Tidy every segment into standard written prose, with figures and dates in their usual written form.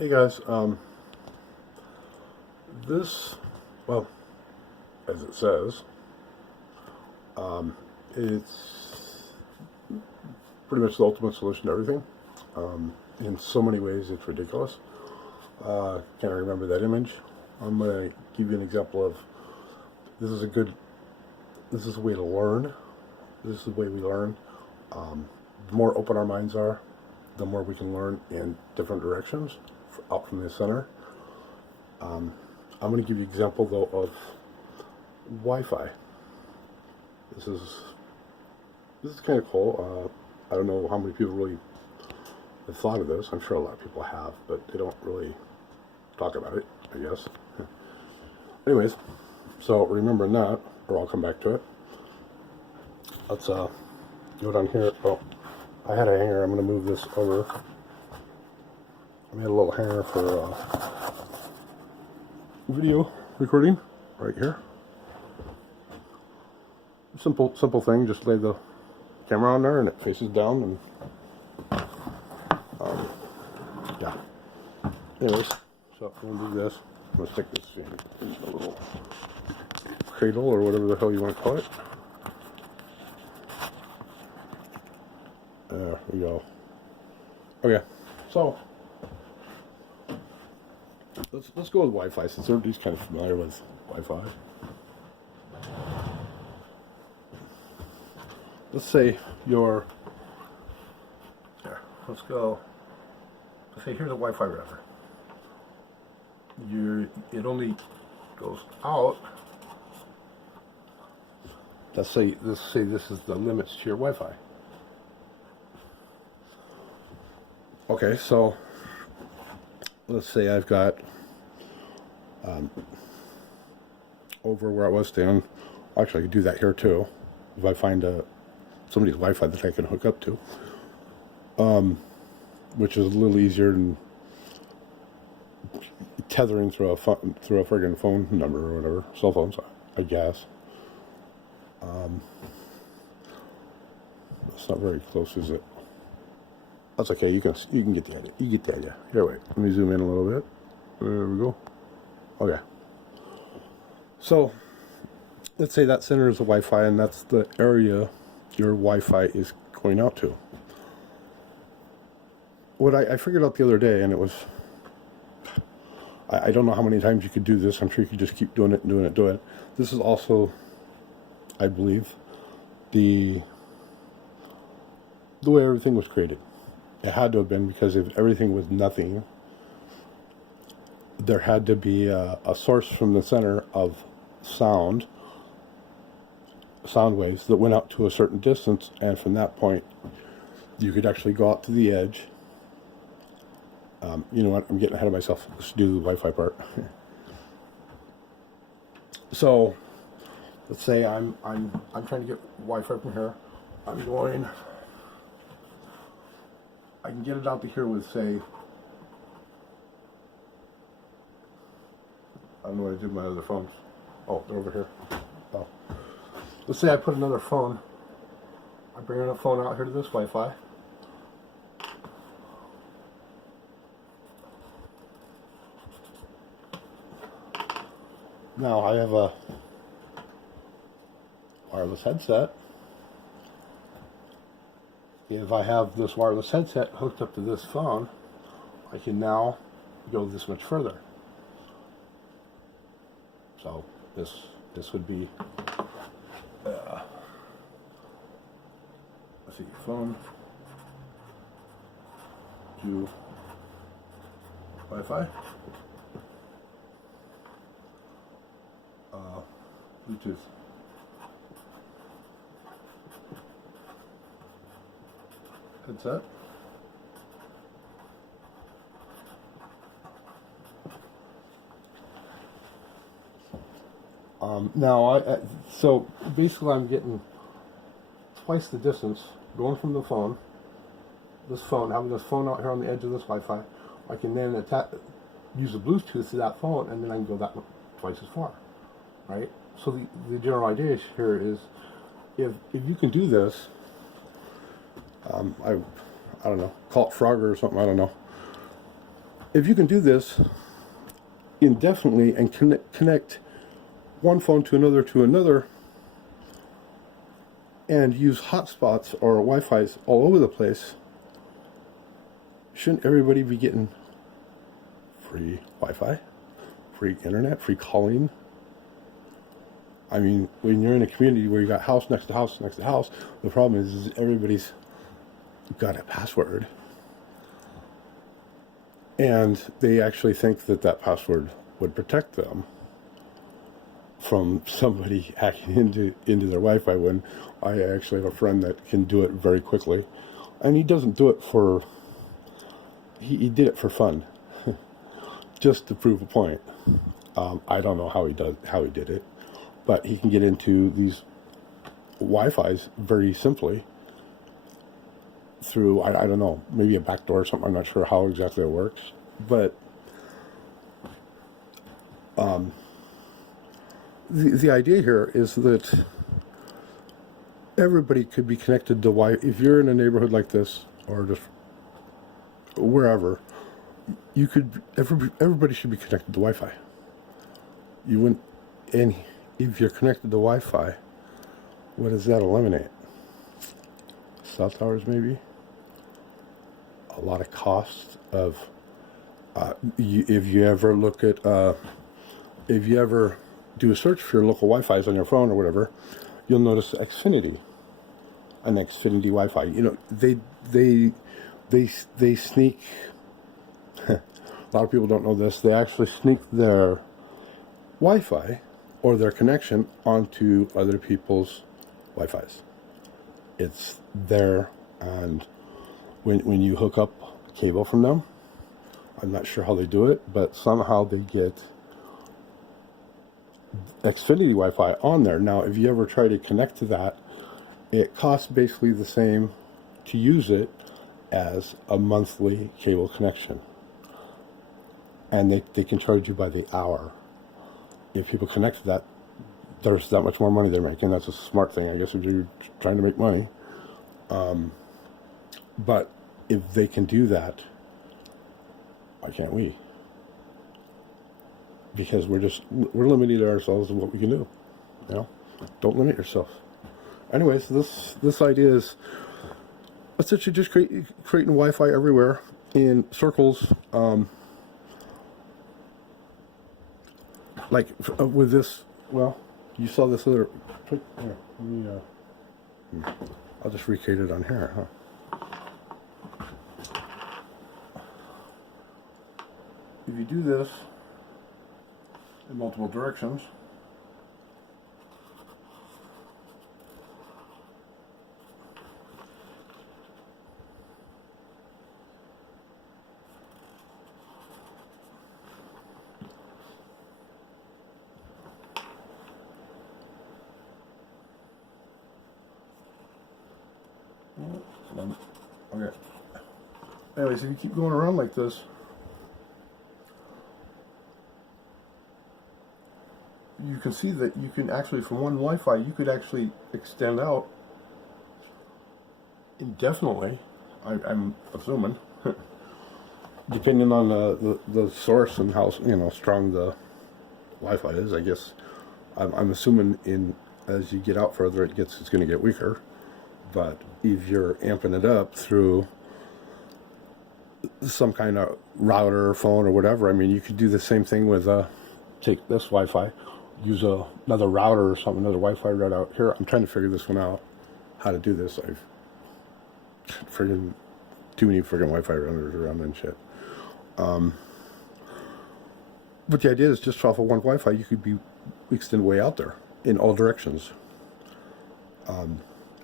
Hey guys, this, well, as it says, it's pretty much the ultimate solution to everything. In so many ways, it's ridiculous. Can't remember that image. I'm going to give you an example of this is a good, this is a way to learn. This is the way we learn. The more open our minds are, the more we can learn in different directions out from the center. I'm going to give you an example though of Wi-Fi. This is kind of cool. I don't know how many people really have thought of this. I'm sure a lot of people have, but they don't really talk about it, I guess. Anyways, so remembering that, or I'll come back to it. Let's go down here. Oh, I had a hanger. I'm going to move this over. I made a little hanger for video recording right here. Simple thing. Just lay the camera on there and it faces down, and yeah. Anyways, so I'm gonna do this. I'm gonna stick this in a little cradle or whatever the hell you want to call it. There we go. Okay, so let's go with Wi-Fi since everybody's kind of familiar with Wi-Fi. Let's say you're here. Let's go. Let's say here's a Wi-Fi router. It only goes out. Let's say this is the limits to your Wi-Fi. Okay, so let's say I've got over where I was staying. Actually, I could do that here too if I find somebody's Wi-Fi that I can hook up to, which is a little easier than tethering through a friggin' phone number or whatever, cell phones, I guess. It's not very close, is it? That's okay. You can get the idea. You get the idea. Here, wait. Let me zoom in a little bit. There we go. Okay. So let's say that center is the Wi-Fi, and that's the area your Wi-Fi is going out to. What I figured out the other day, and it was, I don't know how many times you could do this. I'm sure you could just keep doing it. This is also, I believe, the way everything was created. It had to have been, because if everything was nothing, there had to be a source from the center of sound waves that went out to a certain distance, and from that point you could actually go out to the edge. You know what, I'm getting ahead of myself. Let's do the Wi-Fi part. So let's say I'm trying to get Wi-Fi from here. I can get it out to here with, say, I don't know what I did with my other phones. Oh, they're over here. Oh. Let's say I put another phone. I bring a phone out here to this Wi-Fi. Now I have a wireless headset. If I have this wireless headset hooked up to this phone, I can now go this much further. So this would be, let's see, phone to Wi-Fi, Bluetooth. Headset. Now, so basically I'm getting twice the distance going from the phone, having this phone out here on the edge of this Wi-Fi. I can then use the Bluetooth to that phone, and then I can go that twice as far, right? So the general idea here is, if you can do this, I don't know, call it Frogger or something, I don't know. if you can do this indefinitely and connect one phone to another, and use hotspots or Wi-Fi's all over the place, shouldn't everybody be getting free Wi-Fi, free internet, free calling? I mean, when you're in a community where you got house next to house next to house, the problem is everybody's got a password. And they actually think that that password would protect them from somebody hacking into their Wi-Fi, when I actually have a friend that can do it very quickly. And he doesn't do it for, he did it for fun, just to prove a point. I don't know how he did it, but he can get into these Wi-Fi's very simply through, I don't know, maybe a backdoor or something. I'm not sure how exactly it works, but the idea here is that everybody could be connected to Wi-Fi. If you're in a neighborhood like this, or just wherever, everybody should be connected to Wi-Fi. You wouldn't, and if you're connected to Wi-Fi, what does that eliminate? Cell towers, maybe? A lot of costs of, if you ever look at, if you ever do a search for your local Wi-Fi's on your phone or whatever, you'll notice Xfinity, an Xfinity Wi-Fi. You know, they sneak. A lot of people don't know this. They actually sneak their Wi-Fi or their connection onto other people's Wi-Fi's. It's there, and when you hook up cable from them, I'm not sure how they do it, but somehow they get Xfinity Wi-Fi on there. Now, if you ever try to connect to that, it costs basically the same to use it as a monthly cable connection. And they can charge you by the hour. If people connect to that, there's that much more money they're making. That's a smart thing, I guess, if you're trying to make money. But if they can do that, why can't we? Because we're limiting ourselves in what we can do. You know, don't limit yourself. Anyways, this idea is essentially just creating Wi-Fi everywhere in circles. Like with this, well, you saw this other. Here, let me, I'll just recreate it on here, huh? If you do this in multiple directions, okay. Anyways, if you keep going around like this, you can see that you can actually, from one Wi-Fi, you could actually extend out indefinitely. I'm assuming, depending on the source and how strong the Wi-Fi is. I guess I'm assuming as you get out further, it's going to get weaker. But if you're amping it up through some kind of router or phone or whatever, I mean, you could do the same thing with take this Wi-Fi, use another router or something, another Wi-Fi right out here. I'm trying to figure this one out, how to do this. I've friggin' too many friggin' Wi-Fi routers around and shit. But the idea is just off of one Wi-Fi, you could be extend way out there in all directions.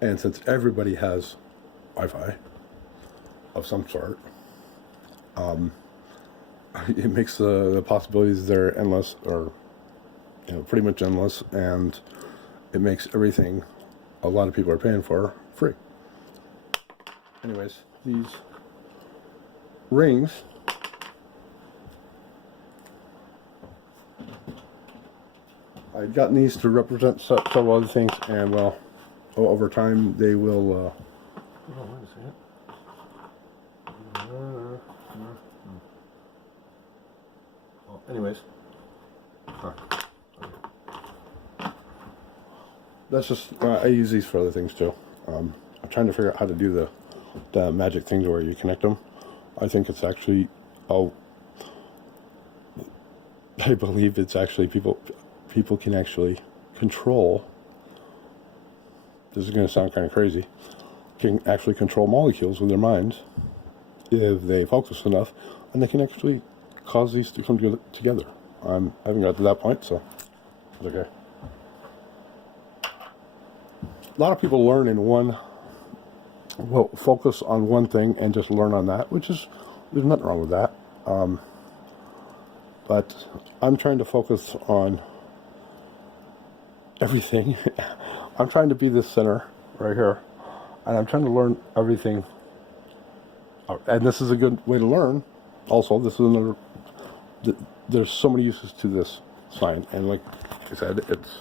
And since everybody has Wi-Fi of some sort, it makes the possibilities there endless, or pretty much endless, and it makes everything a lot of people are paying for free. Anyways, these rings, I've gotten these to represent several other things, and well, over time they will hold on, wait a second. anyways. That's just, I use these for other things too. I'm trying to figure out how to do the magic things where you connect them. I think it's actually, I believe it's actually people can actually control, this is going to sound kind of crazy, can actually control molecules with their minds if they focus enough, and they can actually cause these to come together. I haven't got to that point, so it's okay. A lot of people learn in focus on one thing and just learn on that, there's nothing wrong with that. But I'm trying to focus on everything. I'm trying to be the center right here, and I'm trying to learn everything. And this is a good way to learn. Also, this is another. There's so many uses to this sign, and like I said, it's